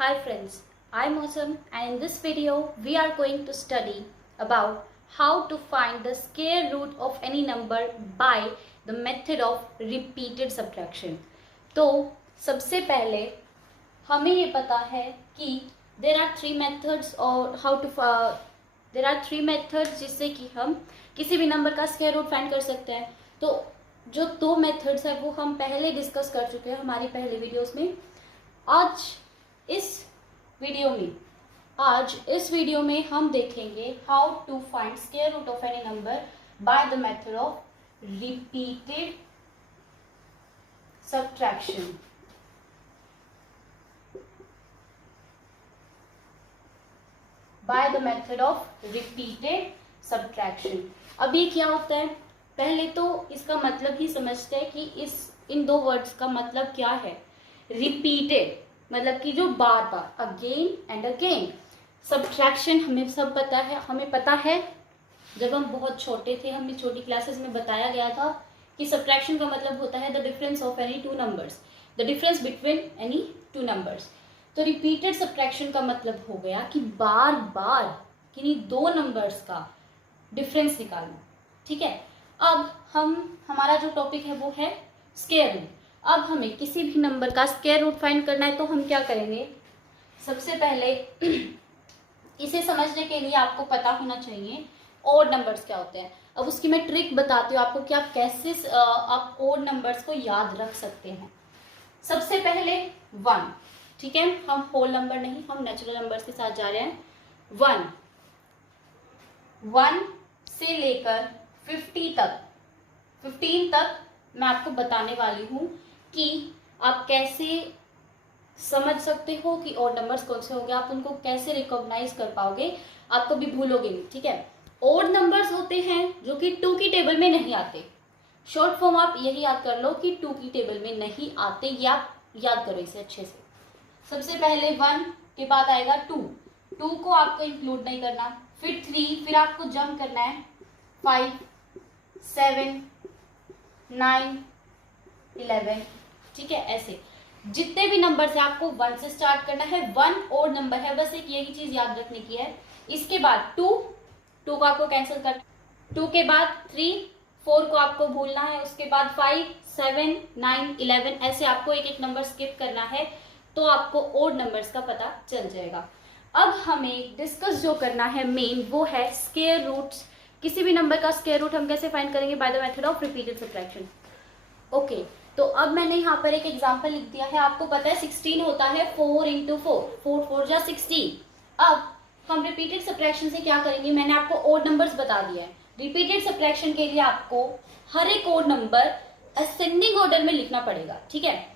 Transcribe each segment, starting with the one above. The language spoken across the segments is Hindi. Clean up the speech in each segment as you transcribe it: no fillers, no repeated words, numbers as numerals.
Hi friends, I'm Mosam and in this video we are going to study about how to find the square root of any number by the method of repeated subtraction. तो सबसे पहले हमें ये पता है कि there are three methods और there are three methods जिससे कि हम किसी भी नंबर का स्क्वायर रूट फाइंड कर सकते हैं। तो जो दो मेथड्स है वो हम पहले डिस्कस कर चुके हैं हमारी पहले वीडियोस में। आज इस वीडियो में हम देखेंगे how to find square root of any number by the method of repeated subtraction. By the method of repeated subtraction. अब ये क्या होता है, पहले तो इसका मतलब ही समझते हैं कि इन दो वर्ड्स का मतलब क्या है। रिपीटेड मतलब कि जो बार बार, अगेन एंड अगेन। सब्ट्रैक्शन हमें पता है जब हम बहुत छोटे थे, हमें छोटी क्लासेस में बताया गया था कि सब्ट्रैक्शन का मतलब होता है the difference of any two numbers, the difference between any two numbers. तो रिपीटेड सब्ट्रैक्शन का मतलब हो गया कि बार बार किन्हीं दो नंबर्स का डिफरेंस निकालना। ठीक है, अब हमारा जो टॉपिक है वो है स्क्वायर रूट। अब हमें किसी भी नंबर का स्क्वायर रूट फाइंड करना है तो हम क्या करेंगे, सबसे पहले इसे समझने के लिए आपको पता होना चाहिए ओड नंबर्स क्या होते हैं। अब उसकी मैं ट्रिक बताती हूँ आपको कि आप कैसे आप ओड नंबर्स को याद रख सकते हैं। सबसे पहले 1, ठीक है, हम होल नंबर नहीं, हम नेचुरल नंबर्स के साथ जा रहे हैं। 1 से लेकर 15 तक मैं आपको बताने वाली हूँ कि आप कैसे समझ सकते हो कि ओड नंबर्स कौन से होंगे, आप उनको कैसे रिकॉग्नाइज कर पाओगे, आप कभी भूलोगे नहीं। ठीक है, ओड नंबर्स होते हैं जो कि 2 की टेबल में नहीं आते। शॉर्ट फॉर्म आप यही याद कर लो कि 2 की टेबल में नहीं आते, ये आप याद करो इसे अच्छे से। सबसे पहले 1 के बाद आएगा 2 को आपको इंक्लूड नहीं करना, फिर 3, फिर आपको जंप करना है 5, 7, 9, 11। ठीक है, ऐसे जितने भी नंबर है आपको 1 से स्टार्ट करना है। 1 ओड नंबर है, बस एक यही चीज याद रखने की है। इसके बाद 2 को आपको कैंसिल कर, 2 के बाद 3, 4 को आपको भूलना है, उसके बाद 5, 7, 9, 11 ऐसे आपको एक एक नंबर स्किप करना है तो आपको ओड नंबर्स का पता चल जाएगा। अब हमें डिस्कस जो करना है मेन वो है स्क्वायर रूट्स। किसी भी नंबर का स्क्वायर रूट हम कैसे फाइंड करेंगे, bye the method of repeated subtraction. Okay, तो अब मैंने यहाँ पर एक एग्जांपल लिख दिया है। आपको पता है 16 होता है 4 × 4, 4 4 जा 16। अब हम रिपीटेड सब्ट्रैक्शन से क्या करेंगे, मैंने आपको ओड नंबर्स बता दिया है। रिपीटेड सब्ट्रैक्शन के लिए आपको हर एक ओड नंबर असेंडिंग ऑर्डर में लिखना पड़ेगा। ठीक है,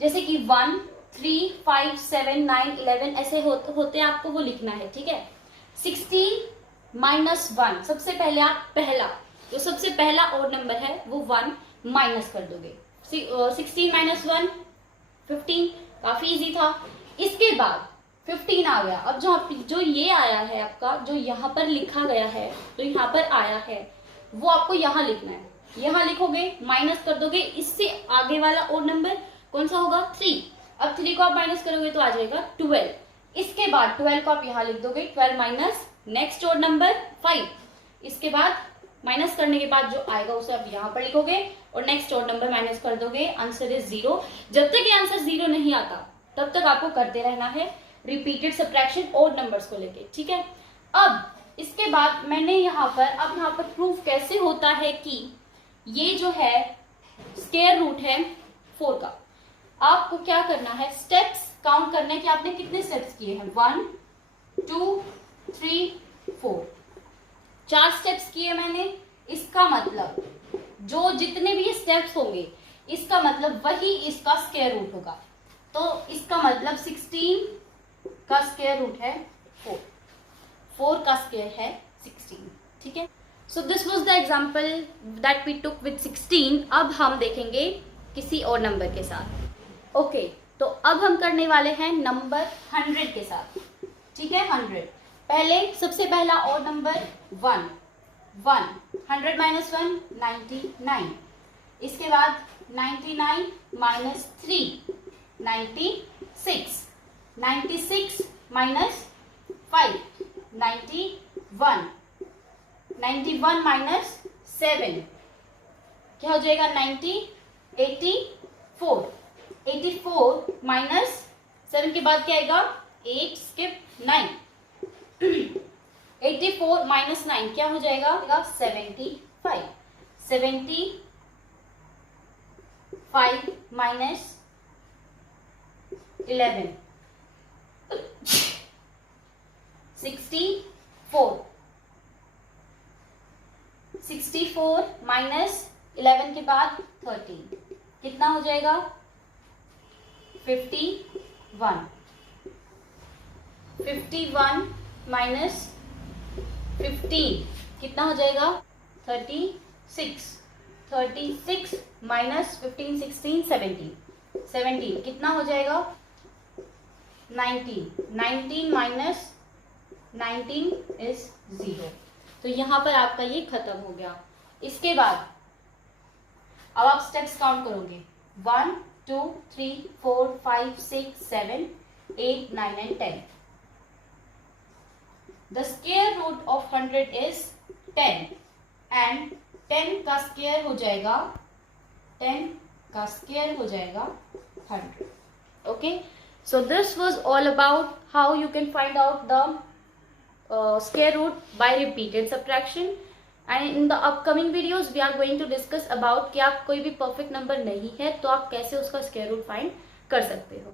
जैसे कि 1, 3, 5, 7, 9, 11 ऐसे होते हैं, आपको वो लिखना है। ठीक है, 16 - 1, सबसे पहले आप जो सबसे पहला ओड नंबर है वो 1 माइनस कर दोगे। 16 - 1 15, काफी इजी था। इसके बाद 15 आ गया। अब जो ये आया है आपका, जो यहाँ पर लिखा गया है, तो यहाँ पर आया है वो आपको यहाँ लिखना है। यहाँ लिखोगे, माइनस कर दोगे, इससे आगे वाला ओड नंबर कौन सा होगा, 3। अब 3 को आप माइनस करोगे तो आ जाएगा 12। इसके बाद 12 को आप यहाँ लिख दोगे, 12 माइनस नेक्स्ट ओड नंबर 5। इसके बाद माइनस करने के बाद जो आएगा उसे आप यहाँ पर लिखोगे और नेक्स्ट ओड नंबर माइनस कर दोगे। Answer is 0। जब तक ये आंसर 0 नहीं आता तब तक आपको करते रहना है रिपीटेड सब्ट्रैक्शन ओड नंबर्स को लेके। ठीक है, अब इसके बाद मैंने यहाँ पर प्रूफ कैसे होता है कि ये जो है स्क्वायर रूट है 4 का। आपको क्या करना है, स्टेप्स काउंट करना है कि आपने कितने स्टेप्स किए हैं। 1, 2, 3, 4, 4 स्टेप्स किए मैंने। इसका मतलब जो जितने भी ये स्टेप्स होंगे, इसका मतलब वही इसका स्क्वायर रूट होगा। तो इसका मतलब 16 का स्क्वायर रूट है 4 का स्क्वायर है 16। ठीक है, so this was the example that we took with 16। अब हम देखेंगे किसी और नंबर के साथ। ओके, तो अब हम करने वाले हैं नंबर 100 के साथ। ठीक है, 100 पहले सबसे पहला और नंबर 1 100 - 1 99। इसके बाद 99 - 3 96। 96 माइनस 5, 91, 91 माइनस 7 क्या हो जाएगा 90, 84, 84 माइनस 7 के बाद क्या आएगा 8 स्किप 9, 84 माइनस 9 क्या हो जाएगा 75, 75 माइनस 11, 64, 64 माइनस 11 के बाद 13 कितना हो जाएगा 51, 51 माइनस 15 कितना हो जाएगा 36, 36 माइनस 15, 16, 17, 17 कितना हो जाएगा 19, 19 माइनस 19 इज 0। तो यहां पर आपका ये खत्म हो गया। इसके बाद अब आप स्टेप्स काउंट करोगे 1, 2, 3, 4, 5, 6, 7, 8, 9 and 10। The square root of 100 is 10 and 10 का स्क्वायर हो जाएगा 10 का स्क्वायर हो जाएगा 100। Okay, so this was all about how you can find out the square root by repeated subtraction, and in the upcoming videos we are going to discuss about कि आप कोई भी perfect number नहीं है तो आप कैसे उसका square root find कर सकते हो।